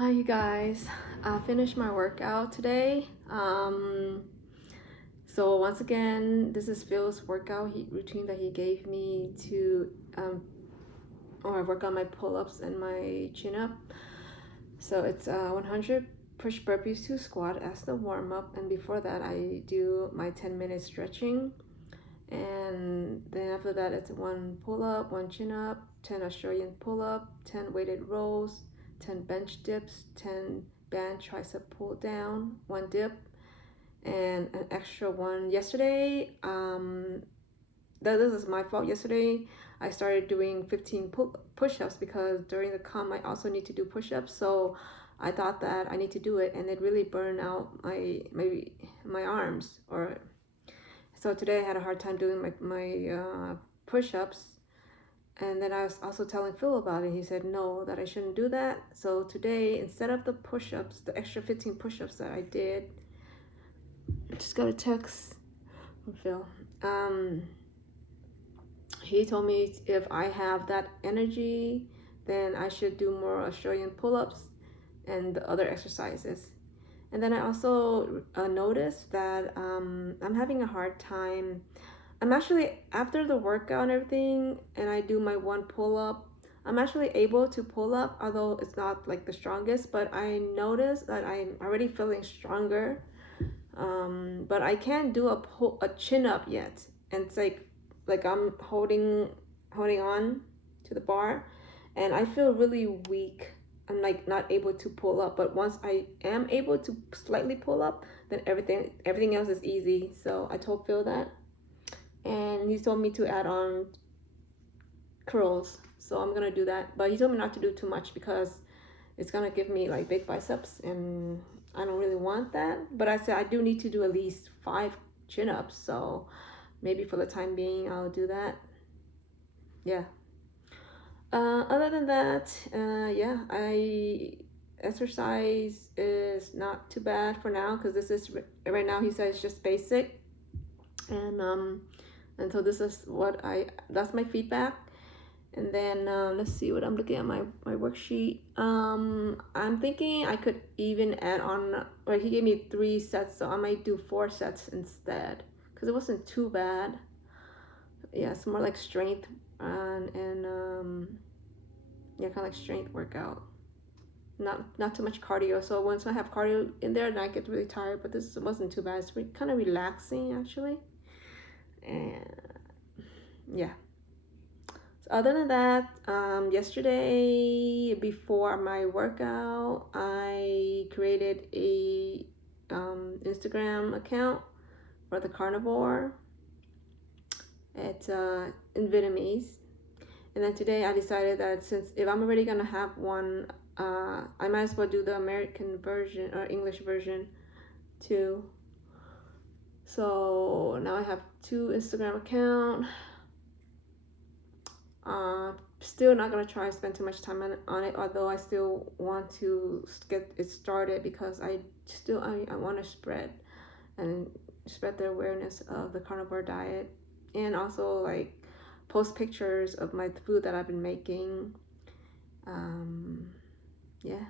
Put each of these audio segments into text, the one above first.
Hi you guys, I finished my workout today. So once again, this is Phil's workout routine that he gave me to I work on my pull-ups and my chin-up. So it's 100 push burpees to squat as the warm-up, and before that I do my 10-minute stretching, and then after that it's one pull-up, one chin-up, 10 Australian pull-up, 10 weighted rows, 10 bench dips, 10 band tricep pull down, one dip, and an extra one yesterday. This is my fault. Yesterday I started doing 15 push-ups because during the comp I also need to do push-ups, so I thought that I need to do it, and it really burned out my arms. Or so today I had a hard time doing my push-ups. And then I was also telling Phil about it. He said no, that I shouldn't do that. So today, instead of the push-ups, the extra 15 push-ups that I did, I just got a text from Phil. He told me if I have that energy, then I should do more Australian pull-ups and the other exercises. And then I also noticed that I'm having a hard time. I'm actually, after the workout and everything, and I do my one pull-up, I'm actually able to pull up, although it's not like the strongest, but I noticed that I'm already feeling stronger. But I can't do a chin-up yet. And it's like I'm holding on to the bar, and I feel really weak. I'm like not able to pull up, but once I am able to slightly pull up, then everything else is easy. So I told Phil that, and he told me to add on curls, so I'm gonna do that. But he told me not to do too much because it's gonna give me like big biceps, and I don't really want that. But I said I do need to do at least 5 chin-ups, so maybe for the time being I'll do that. Yeah. Other than that, yeah, I exercise is not too bad for now, because this is right now, he says, just basic, and so this is what that's my feedback. And then let's see what I'm looking at, my worksheet. I'm thinking I could even add on, or he gave me 3 sets, so I might do 4 sets instead, because it wasn't too bad. Yeah, it's more like strength and yeah, kind of like strength workout. Not too much cardio. So once I have cardio in there, then I get really tired. But this wasn't too bad. It's kind of relaxing actually. And yeah. So other than that, yesterday before my workout, I created a Instagram account for the Carnivore. It's in Vietnamese. And then today I decided that since if I'm already gonna have one, I might as well do the American version or English version too. So now I have 2 Instagram accounts. Still not gonna try to spend too much time on it, although I still want to get it started, because I want to spread the awareness of the carnivore diet, and also like post pictures of my food that I've been making. Yeah,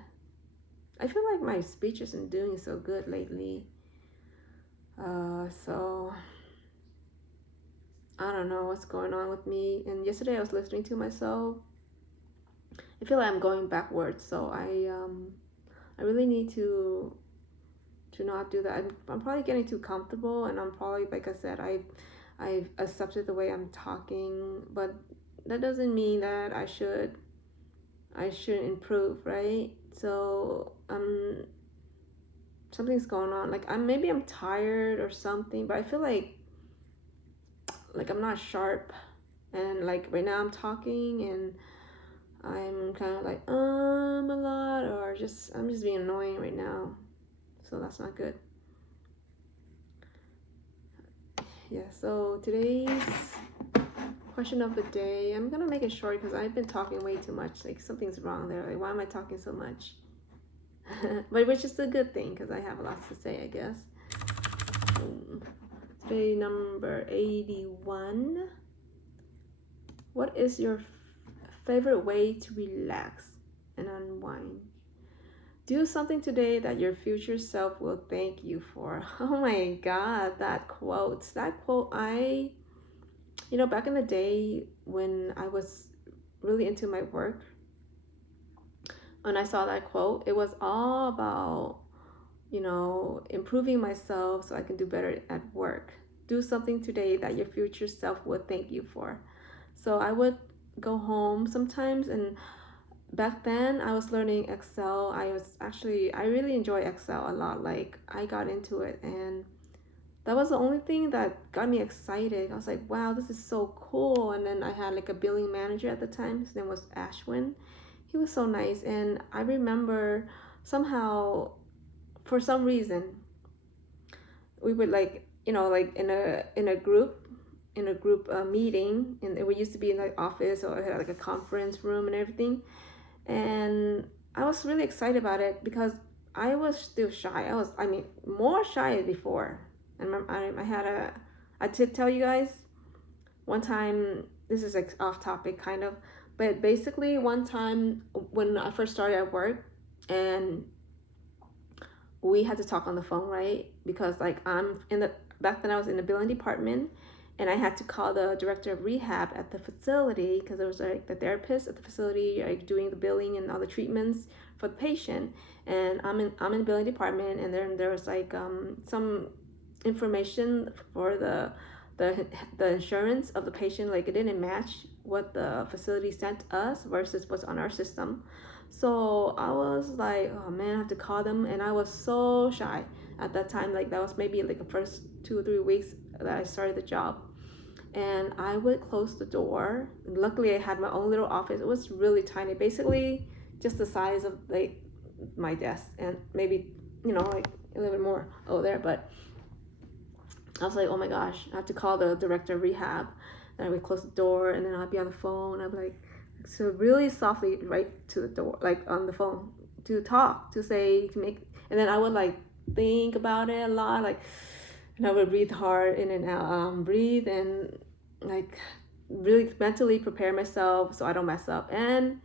I feel like my speech isn't doing so good lately, so I don't know what's going on with me. And yesterday I was listening to myself. I feel like I'm going backwards, so I really need to not do that. I'm probably getting too comfortable, and I'm probably, like I said, I've accepted the way I'm talking, but that doesn't mean that I shouldn't improve, right? So something's going on. Like maybe I'm tired or something, but I feel like I'm not sharp, and like right now I'm talking and I'm kind of like a lot, or I'm just being annoying right now, so that's not good. Yeah, so today's question of the day, I'm gonna make it short because I've been talking way too much. Like something's wrong there. Like, why am I talking so much? But which is a good thing, because I have a lot to say, I guess. Today, number 81. What is your favorite way to relax and unwind? do something today that your future self will thank you for. Oh my God, that quote. Back in the day when I was really into my work, when I saw that quote, it was all about, improving myself so I can do better at work. Do something today that your future self will thank you for. So I would go home sometimes, and back then I was learning Excel. I really enjoy Excel a lot. Like, I got into it, and that was the only thing that got me excited. I was like, wow, this is so cool. And then I had like a billing manager at the time. His name was Ashwin. He was so nice. And I remember somehow, for some reason, we would like, like in a group meeting, and we used to be in the office, or had like a conference room and everything. And I was really excited about it because I was still shy. More shy before. And I did tell you guys one time, this is like off topic kind of, but basically one time when I first started at work, and we had to talk on the phone, right? Because like back then I was in the billing department, and I had to call the director of rehab at the facility, because there was like the therapist at the facility, like doing the billing and all the treatments for the patient. And I'm in the billing department, and then there was like some information for the insurance of the patient, like it didn't match what the facility sent us versus what's on our system. So I was like, oh man, I have to call them. And I was so shy at that time. Like, that was maybe like the first 2 or 3 weeks that I started the job. And I would close the door. Luckily, I had my own little office. It was really tiny, basically just the size of like my desk, and maybe, like a little bit more over there. But I was like, oh my gosh, I have to call the director of rehab. And I would close the door, and then I'd be on the phone. I'd be like, so really softly right to the door, like on the phone, to talk, to say, to make, and then I would like think about it a lot, like, and I would breathe hard in and out, breathe, and like really mentally prepare myself so I don't mess up. And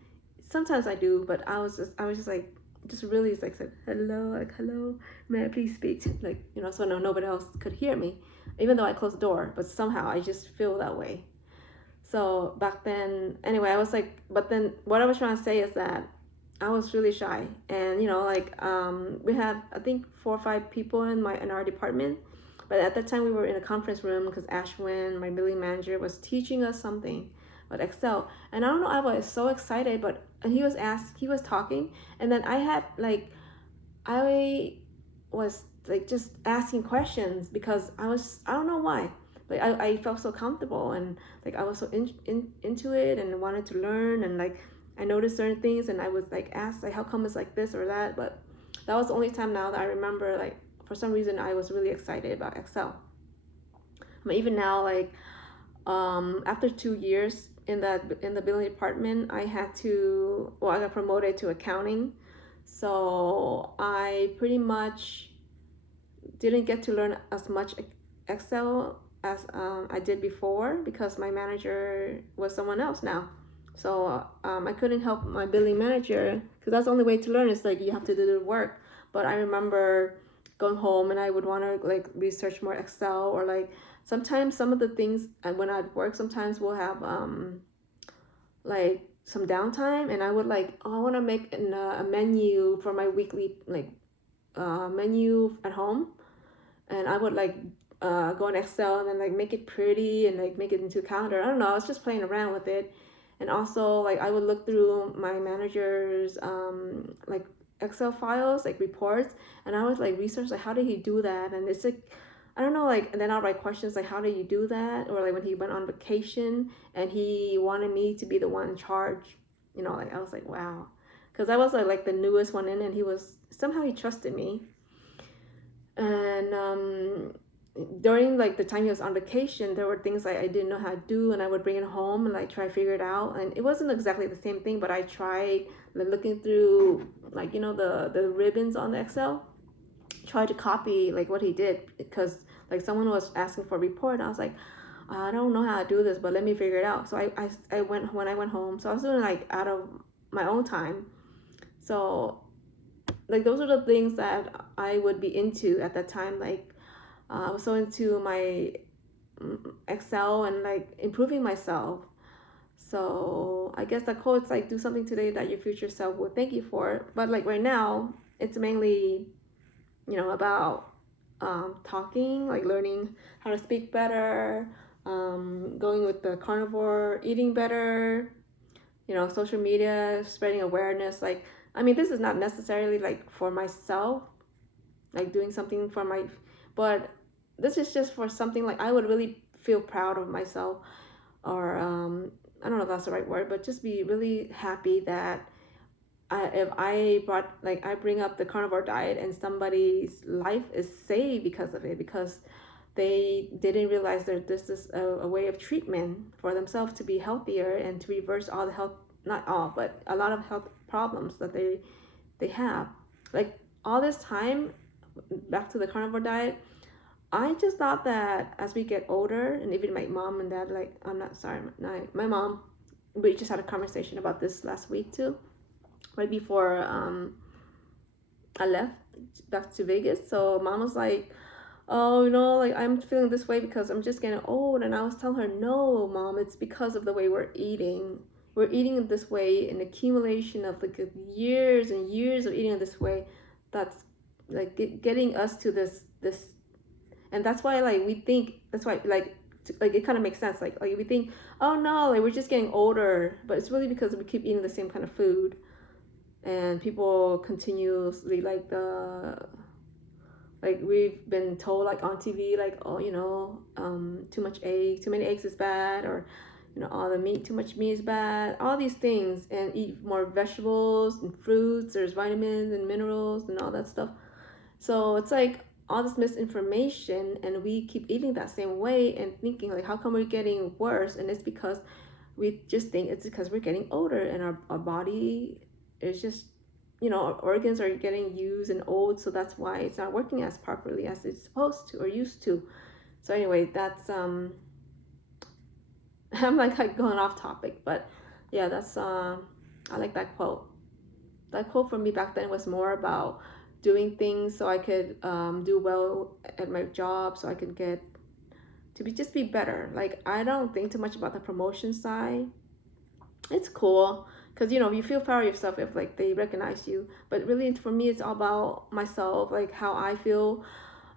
sometimes I do, but I was just like, just really like said hello, like, hello, may I please speak, like, so nobody else could hear me, even though I closed the door. But somehow I just feel that way. So back then, anyway, I was like, but then what I was trying to say is that I was really shy. And we had, I think, 4 or 5 people in our department. But at that time we were in a conference room, because Ashwin, my billing manager, was teaching us something about Excel. And I don't know, I was so excited, and he was talking, and then I was like just asking questions, because I don't know why, like I felt so comfortable, and like I was so into it, and wanted to learn, and like I noticed certain things, and I was like asked, like, how come it's like this or that. But that was the only time now that I remember, like, for some reason I was really excited about Excel. Even now, like, after 2 years in the billing department, I got promoted to accounting. So I pretty much didn't get to learn as much Excel as I did before, because my manager was someone else now. So I couldn't help my billing manager, because that's the only way to learn, is like you have to do the work. But I remember going home, and I would want to like research more Excel, or like sometimes some of the things, and when I'd work, sometimes we'll have like some downtime, and I would like, I want to make a menu for my weekly like menu at home. And I would like go in Excel, and then like make it pretty, and like make it into a calendar. I don't know, I was just playing around with it. And also, like, I would look through my manager's like Excel files, like reports, and I would like research, like, how did he do that? And it's like, I don't know, like, and then I'll write questions like, how did you do that? Or like when he went on vacation and he wanted me to be the one in charge, like, I was like, wow, because I was like the newest one in, and he trusted me. And during like the time he was on vacation, there were things like I didn't know how to do, and I would bring it home and like try to figure it out. And it wasn't exactly the same thing, but I tried like looking through, like, the ribbons on the Excel, tried to copy like what he did, because like someone was asking for a report, and I was like, I don't know how to do this, but let me figure it out. So I went home, so I was doing like out of my own time. So like those are the things that I would be into at that time. Like I was so into my Excel and like improving myself. So I guess the quote's like, do something today that your future self will thank you for. But like right now, it's mainly, about talking, like learning how to speak better, going with the carnivore, eating better, social media, spreading awareness. Like, I mean, this is not necessarily like for myself, like doing something for my, but this is just for something like I would really feel proud of myself, or I don't know if that's the right word, but just be really happy that if I bring up the carnivore diet and somebody's life is saved because of it, because they didn't realize that this is a way of treatment for themselves to be healthier and to reverse all the health, not all, but a lot of health problems that they have. Like all this time, back to the carnivore diet, I just thought that as we get older, and even my mom and dad, like, I'm not sorry, my mom, we just had a conversation about this last week too, right before I left back to Vegas. So mom was like, oh, like I'm feeling this way because I'm just getting old. And I was telling her, no, mom, it's because of the way we're eating. We're eating this way, an accumulation of like years and years of eating this way. That's like getting us to this, and that's why like we think that's why like it kind of makes sense. Like we think, oh no, like we're just getting older, but it's really because we keep eating the same kind of food, and people continuously like we've been told like on TV, like, oh, too many eggs is bad, or all the meat, too much meat is bad, all these things, and eat more vegetables and fruits, there's vitamins and minerals and all that stuff. So it's like all this misinformation, and we keep eating that same way and thinking like, how come we're getting worse? And it's because we just think it's because we're getting older, and our body is just, our organs are getting used and old, so that's why it's not working as properly as it's supposed to or used to. So anyway, that's I'm like going off topic, but yeah, that's I like that quote. That quote for me back then was more about doing things so I could do well at my job, so I could get to be better. Like I don't think too much about the promotion side. It's cool because you feel proud of yourself if like they recognize you, but really for me it's all about myself, like how I feel.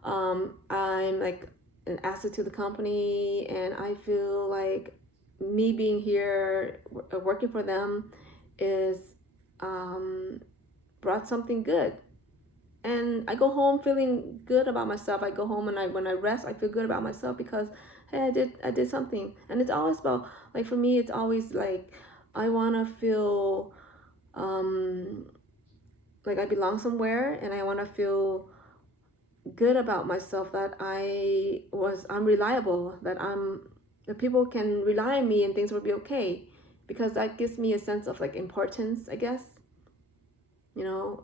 I'm like an asset to the company, and I feel like me being here working for them is brought something good, and I go home feeling good about myself. I go home and when I rest, I feel good about myself because hey, I did something. And it's always about, like, for me it's always like I want to feel like I belong somewhere, and I want to feel good about myself, that I'm reliable, that people can rely on me and things will be okay, because that gives me a sense of like importance, I guess.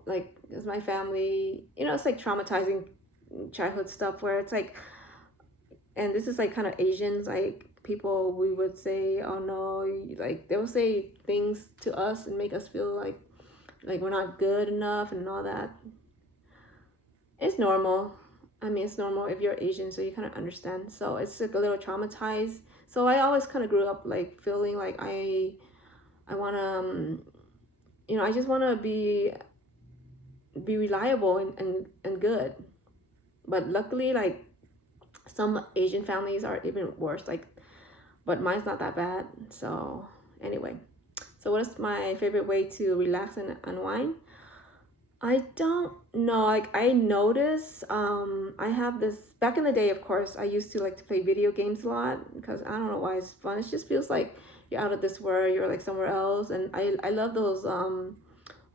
Like, because my family, it's like traumatizing childhood stuff where it's like, and this is like kind of Asians, like people, we would say, oh no, like they will say things to us and make us feel like we're not good enough and all that. It's normal. I mean, it's normal if you're Asian, so you kind of understand. So it's like a little traumatized. So I always kind of grew up like feeling like I want to, I just want to be reliable and good. But luckily, like some Asian families are even worse. Like, but mine's not that bad. So anyway, so what is my favorite way to relax and unwind? I don't know. Like I notice, I have this back in the day. Of course, I used to like to play video games a lot because I don't know why it's fun. It just feels like you're out of this world. You're like somewhere else, and I love those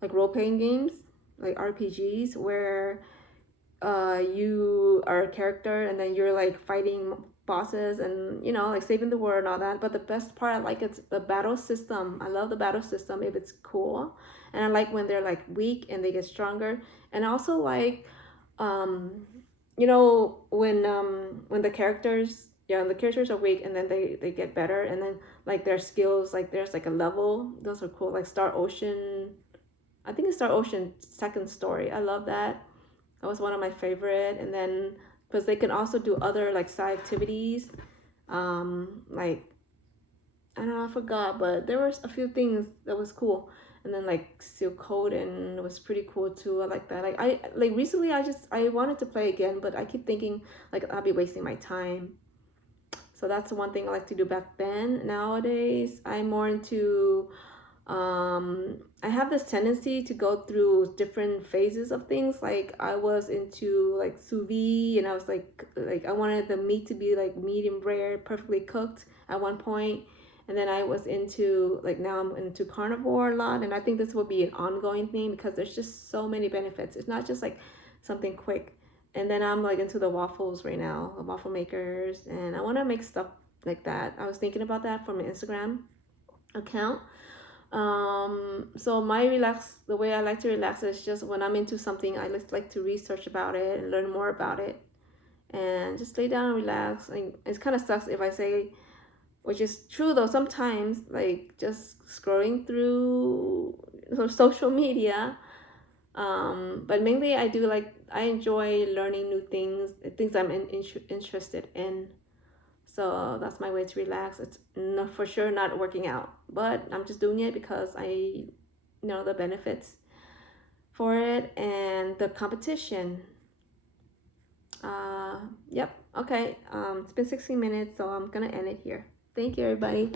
like role playing games, like RPGs, where you are a character and then you're like fighting bosses and like saving the world and all that. But the best part I like, it's the battle system. I love the battle system if it's cool, and I like when they're like weak and they get stronger. And I also like when the characters, the characters are weak and then they get better, and then like their skills, like there's like a level. Those are cool, like Star Ocean. I think it's Star Ocean second story. I love that. That was one of my favorite. And then because they can also do other like side activities, like I don't know, I forgot, but there was a few things that was cool. And then like SYL code and it was pretty cool too. I like that. Like I like recently I wanted to play again, but I keep thinking like I'll be wasting my time. So that's the one thing I like to do back then. Nowadays I'm more into I have this tendency to go through different phases of things. Like I was into like sous vide, and I was like I wanted the meat to be like medium rare, perfectly cooked at one point. And then I was into like now I'm into carnivore a lot, and I think this will be an ongoing thing because there's just so many benefits. It's not just like something quick. And then I'm like into the waffles right now, the waffle makers, and I want to make stuff like that. I was thinking about that for my Instagram account. So the way I like to relax is just when I'm into something, I just like to research about it and learn more about it and just lay down and relax. And it kind of sucks if I say, which is true though, sometimes like just scrolling through social media. But mainly I enjoy learning new things I'm interested in. So that's my way to relax. It's for sure not working out, but I'm just doing it because I know the benefits for it and the competition. Yep. Okay. It's been 16 minutes, so I'm gonna end it here. Thank you, everybody.